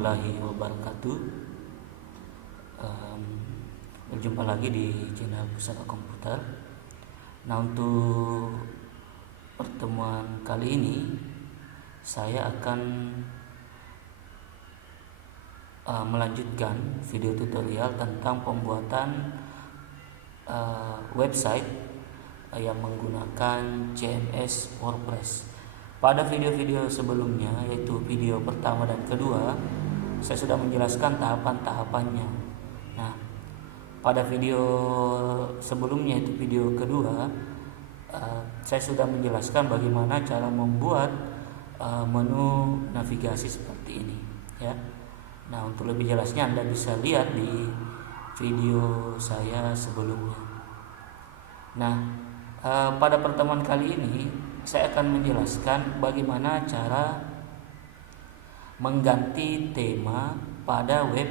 warahmatullahi wabarakatuh. Berjumpa lagi di channel Pusaka Komputer. Nah, untuk pertemuan kali ini saya akan melanjutkan video tutorial tentang pembuatan website yang menggunakan CMS WordPress. Pada video-video sebelumnya, yaitu video pertama dan kedua, saya sudah menjelaskan tahapan-tahapannya. Nah, pada video sebelumnya, yaitu video kedua, saya sudah menjelaskan bagaimana cara membuat menu navigasi seperti ini, ya. Nah, untuk lebih jelasnya Anda bisa lihat di video saya sebelumnya. Nah, pada pertemuan kali ini saya akan menjelaskan bagaimana cara mengganti tema pada web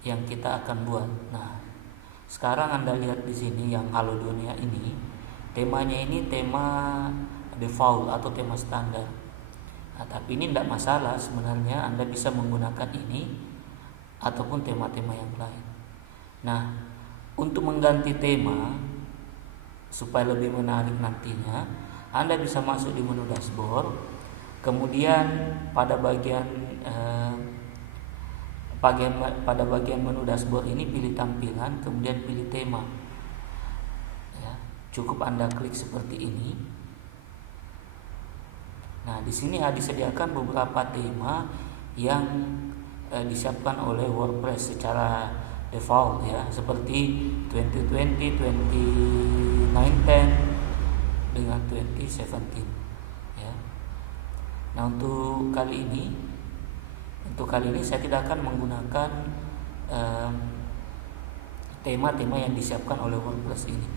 yang kita akan buat. Nah, sekarang Anda lihat di sini yang Halo Dunia ini, temanya ini tema default atau tema standar. Nah, tapi ini tidak masalah sebenarnya, Anda bisa menggunakan ini ataupun tema-tema yang lain. Nah, untuk mengganti tema supaya lebih menarik nantinya, Anda bisa masuk di menu dashboard, kemudian pada bagian menu dashboard ini pilih tampilan, kemudian pilih tema. Ya, cukup Anda klik seperti ini. Nah, di sini disediakan beberapa tema yang disiapkan oleh WordPress secara default, ya, seperti 2020, 2019 dengan 2017, ya. Nah, untuk kali ini saya tidak akan menggunakan tema-tema yang disiapkan oleh WordPress ini.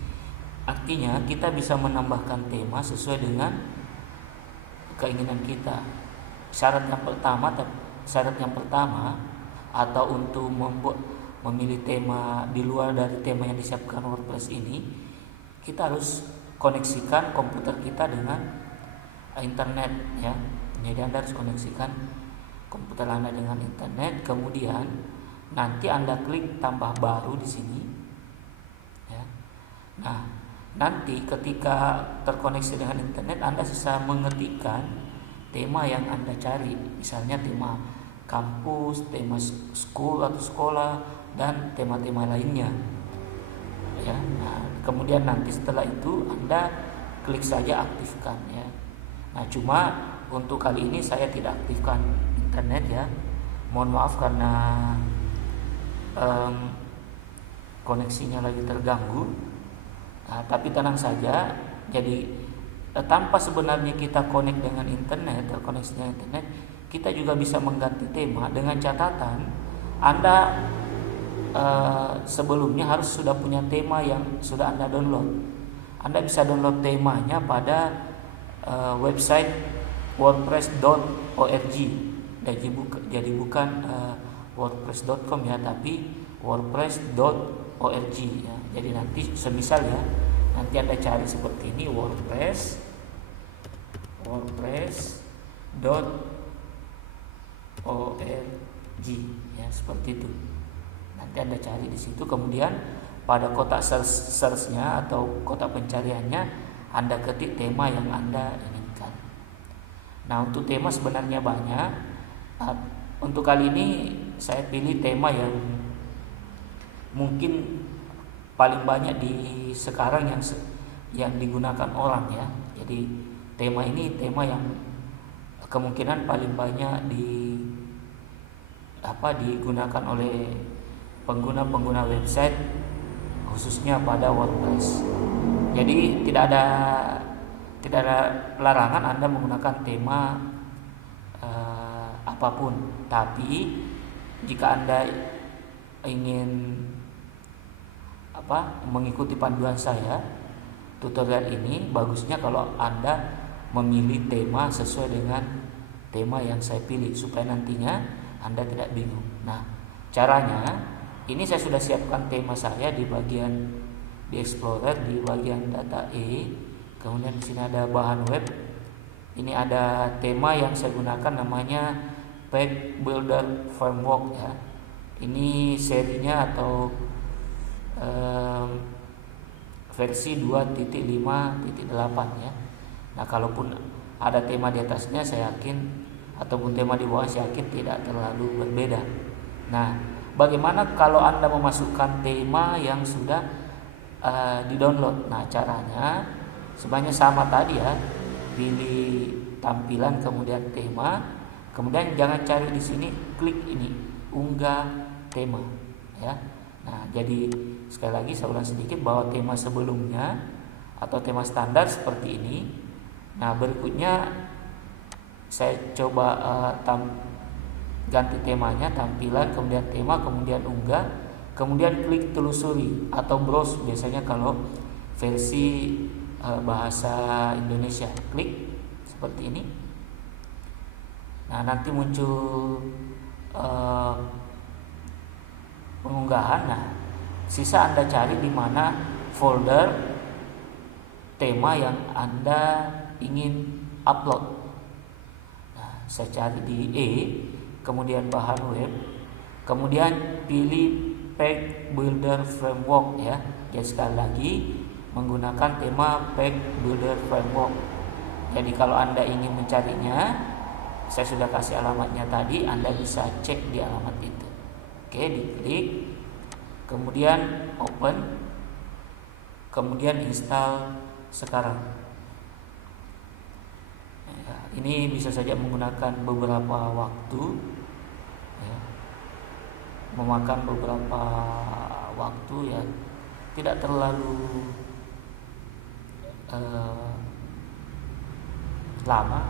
Artinya kita bisa menambahkan tema sesuai dengan keinginan kita. Syarat yang pertama atau untuk memilih tema di luar dari tema yang disiapkan WordPress ini, kita harus koneksikan komputer kita dengan internet, ya. Jadi Anda harus koneksikan komputer Anda dengan internet, kemudian nanti Anda klik tambah baru di sini, ya. Nah, nanti ketika terkoneksi dengan internet, Anda bisa mengetikkan tema yang Anda cari, misalnya tema kampus, tema school atau sekolah, dan tema-tema lainnya, ya. Nah, kemudian nanti setelah itu Anda klik saja aktifkan, ya. Nah, cuma untuk kali ini saya tidak aktifkan internet, ya. Mohon maaf karena koneksinya lagi terganggu. Nah, tapi tenang saja. Jadi tanpa sebenarnya kita connect dengan internet, terkoneksi dengan internet, kita juga bisa mengganti tema dengan catatan Anda sebelumnya harus sudah punya tema yang sudah Anda download. Anda bisa download temanya pada website wordpress.org. Jadi bukan wordpress.com, ya, tapi wordpress.org, ya. Jadi nanti semisal, ya, nanti Anda cari seperti ini, wordpress.org, ya, seperti itu. Nanti Anda cari di situ, kemudian pada kotak search-nya atau kotak pencariannya Anda ketik tema yang Anda inginkan. Nah, untuk tema sebenarnya banyak. Untuk kali ini saya pilih tema yang mungkin paling banyak di sekarang yang digunakan orang, ya. Jadi tema ini tema yang kemungkinan paling banyak digunakan oleh pengguna website, khususnya pada WordPress. Jadi tidak ada larangan Anda menggunakan tema apapun. Tapi jika Anda ingin mengikuti panduan saya tutorial ini, bagusnya kalau Anda memilih tema sesuai dengan tema yang saya pilih supaya nantinya Anda tidak bingung. Nah, caranya ini saya sudah siapkan tema saya di bagian di Explorer, di bagian data kemudian di sini ada bahan web. Ini ada tema yang saya gunakan namanya Page Builder Framework ya. Ini serinya atau versi 2.5.8 ya. Nah, kalaupun ada tema di atasnya, saya yakin, ataupun tema di bawah, saya yakin tidak terlalu berbeda. Nah, bagaimana kalau Anda memasukkan tema yang sudah di-download? Nah, caranya sebenarnya sama tadi ya. Pilih tampilan, kemudian tema, kemudian jangan cari di sini, klik ini, unggah tema ya. Nah, jadi sekali lagi saya ulang sedikit bahwa tema sebelumnya atau tema standar seperti ini. Nah, berikutnya saya coba ganti temanya, tampilan, kemudian tema, kemudian unggah, kemudian klik telusuri atau browse biasanya kalau versi bahasa Indonesia. Klik seperti ini. Nah, nanti muncul pengunggahan. Nah, sisa Anda cari di mana folder tema yang Anda ingin upload. Nah, saya cari di E, kemudian bahan web, kemudian pilih Page Builder Framework ya. Jadi sekali lagi menggunakan tema Page Builder Framework. Jadi kalau Anda ingin mencarinya, saya sudah kasih alamatnya tadi, Anda bisa cek di alamat itu. Oke, diklik, kemudian open, kemudian install sekarang. Ya, ini bisa saja menggunakan beberapa waktu ya, memakan beberapa waktu ya, tidak terlalu lama,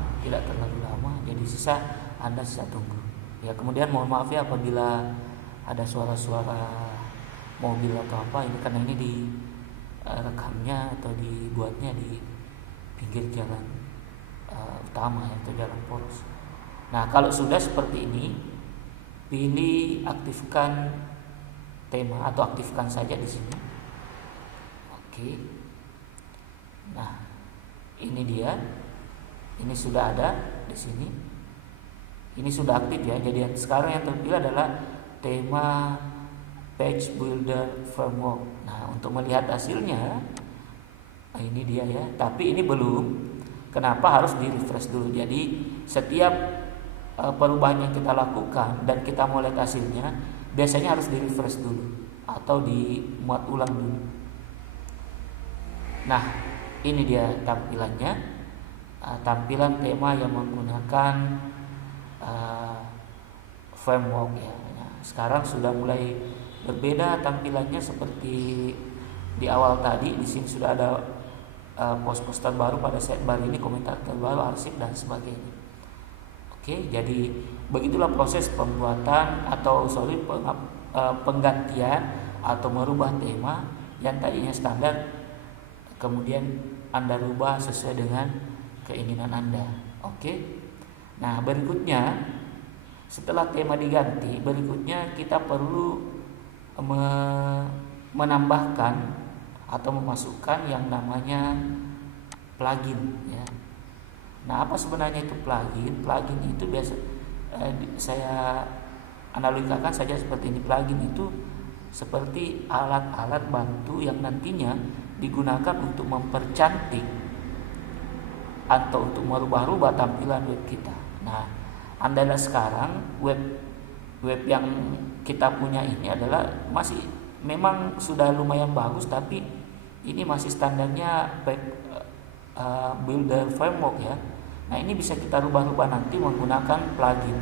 jadi sisa Anda bisa tunggu ya. Kemudian mohon maaf ya apabila ada suara-suara mobil atau apa, ini karena ini di rekamnya atau dibuatnya di pinggir jalan utama atau jalan poros. Nah, kalau sudah seperti ini, pilih aktifkan tema atau aktifkan saja di sini. Oke. Nah, ini dia. Ini sudah ada di sini. Ini sudah aktif ya. Jadi sekarang yang terpilih adalah tema Page Builder Framework. Nah, untuk melihat hasilnya, ini dia ya. Tapi ini belum. Kenapa harus di refresh dulu? Jadi setiap perubahan yang kita lakukan dan kita mau lihat hasilnya, biasanya harus di refresh dulu atau dimuat ulang dulu. Nah, ini dia tampilannya. Tampilan tema yang menggunakan framework ya. Nah, sekarang sudah mulai berbeda tampilannya seperti di awal tadi. Di sini sudah ada post-post terbaru pada set baru ini, komentar terbaru, arsip dan sebagainya. Oke, jadi begitulah proses pembuatan atau penggantian atau merubah tema yang tadinya standar, kemudian Anda rubah sesuai dengan keinginan Anda. Oke. Nah, berikutnya setelah tema diganti, berikutnya kita perlu menambahkan atau memasukkan yang namanya plugin ya. Nah, apa sebenarnya itu plugin? Plugin itu biasa saya analogikan saja seperti ini. Plugin itu seperti alat-alat bantu yang nantinya digunakan untuk mempercantik atau untuk merubah-rubah tampilan web kita. Nah, Anda sekarang web yang kita punya ini adalah masih memang sudah lumayan bagus, tapi ini masih standarnya Builder Framework ya. Nah, ini bisa kita rubah-rubah nanti menggunakan plugin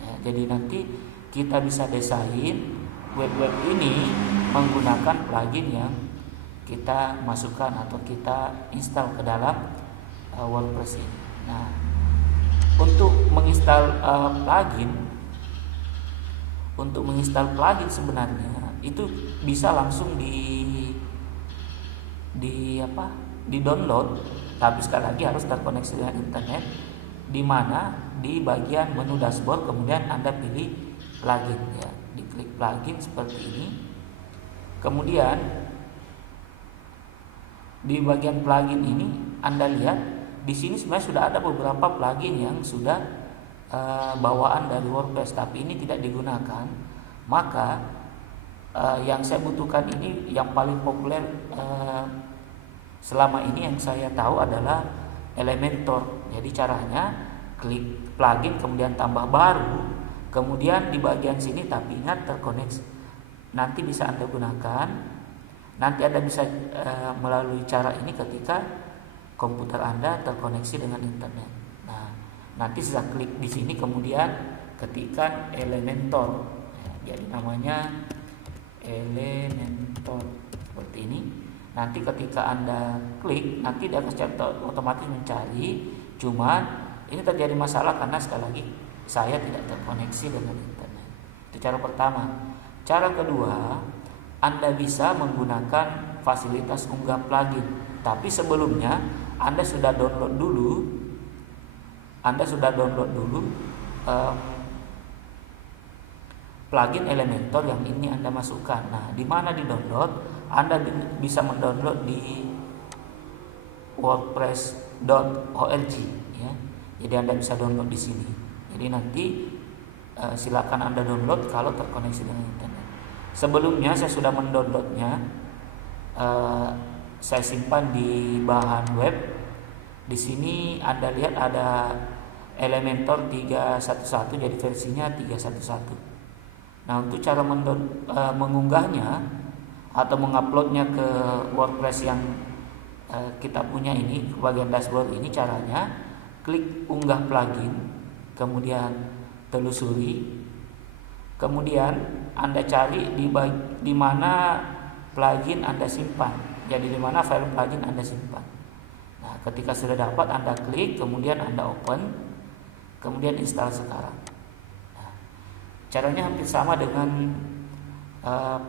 ya, jadi nanti kita bisa desain web-web ini menggunakan plugin yang kita masukkan atau kita install ke dalam WordPress ini. Nah, untuk menginstal plugin sebenarnya itu bisa langsung di download, tapi sekali lagi harus terkoneksi dengan internet, di mana di bagian menu dashboard kemudian Anda pilih plugin ya, diklik plugin seperti ini. Kemudian di bagian plugin ini Anda lihat di sini sebenarnya sudah ada beberapa plugin yang sudah bawaan dari WordPress, tapi ini tidak digunakan, maka yang saya butuhkan ini yang paling populer selama ini yang saya tahu adalah Elementor. Jadi caranya klik plugin kemudian tambah baru, kemudian di bagian sini tapi ingat terkoneksi. Nanti bisa Anda gunakan. Nanti Anda bisa melalui cara ini ketika komputer Anda terkoneksi dengan internet. Nah, nanti bisa klik di sini kemudian ketikkan Elementor. Jadi namanya Elementor seperti ini. Nanti ketika Anda klik, nanti dia akan otomatis mencari. Cuman ini terjadi masalah karena sekali lagi saya tidak terkoneksi dengan internet. Itu cara pertama. Cara kedua, Anda bisa menggunakan fasilitas unggah plugin. Tapi sebelumnya Anda sudah download dulu plugin Elementor yang ini Anda masukkan. Nah, di mana di download? Anda bisa mendownload di wordpress.org ya. Jadi Anda bisa download di sini. Jadi nanti silakan Anda download kalau terkoneksi dengan internet. Sebelumnya saya sudah mendownloadnya. Saya simpan di bahan web. Di sini Anda lihat ada Elementor 311, jadi versinya 311. Nah, untuk cara mengunggahnya atau menguploadnya ke WordPress yang kita punya ini, ke bagian dashboard ini, caranya klik unggah plugin, kemudian telusuri, kemudian Anda cari di mana plugin Anda simpan. Jadi di mana file plugin Anda simpan. Nah, ketika sudah dapat Anda klik, kemudian Anda open, kemudian install sekarang. Nah, caranya hampir sama dengan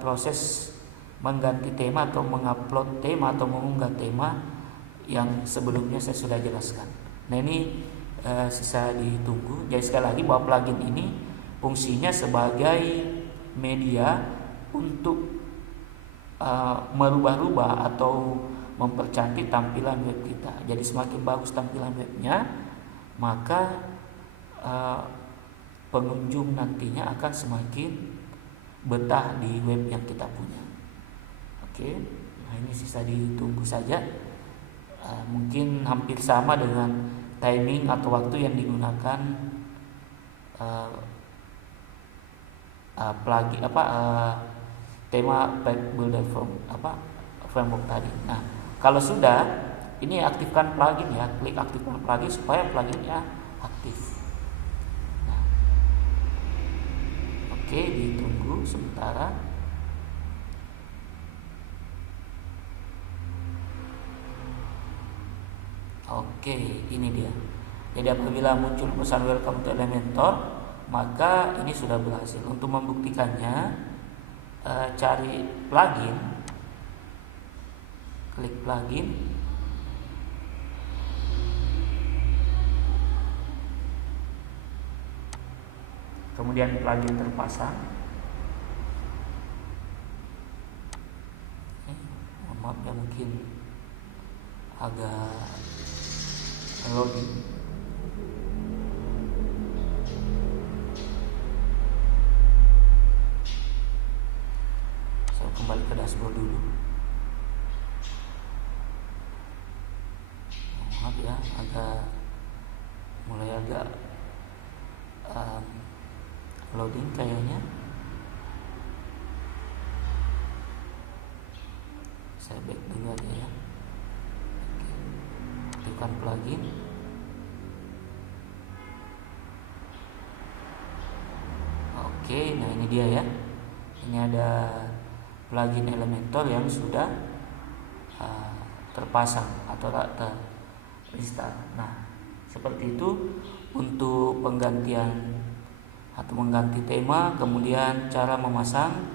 proses mengganti tema atau mengupload tema atau mengunggah tema yang sebelumnya saya sudah jelaskan. Nah, ini sisa ditunggu. Jadi sekali lagi bahwa plugin ini fungsinya sebagai media untuk merubah-rubah atau mempercantik tampilan web kita. Jadi semakin bagus tampilan webnya, maka pengunjung nantinya akan semakin betah di web yang kita punya. Oke, nah ini sisa ditunggu saja. Mungkin hampir sama dengan timing atau waktu yang digunakan plugin tema Page Builder framework tadi. Nah, kalau sudah, ini aktifkan plugin ya, klik aktifkan plugin supaya pluginnya aktif. Nah, oke, ditunggu sementara. Oke, ini dia. Jadi apabila muncul pesan welcome to Elementor, maka ini sudah berhasil. Untuk membuktikannya, cari plugin, klik plugin, kemudian plugin terpasang. Maaf ya, mungkin agak loading. Saya kembali ke dashboard dulu. Maaf ya, mulai agak loading kayaknya. Saya back dulu aja ya. Aktifkan plugin. Oke, nah ini dia ya. Ini ada plugin Elementor yang sudah terpasang atau terinstall. Nah, seperti itu untuk penggantian atau mengganti tema, kemudian cara memasang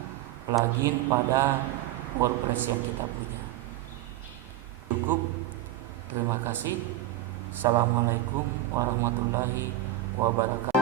plugin pada WordPress yang kita punya. Cukup. Terima kasih. Assalamualaikum warahmatullahi wabarakatuh.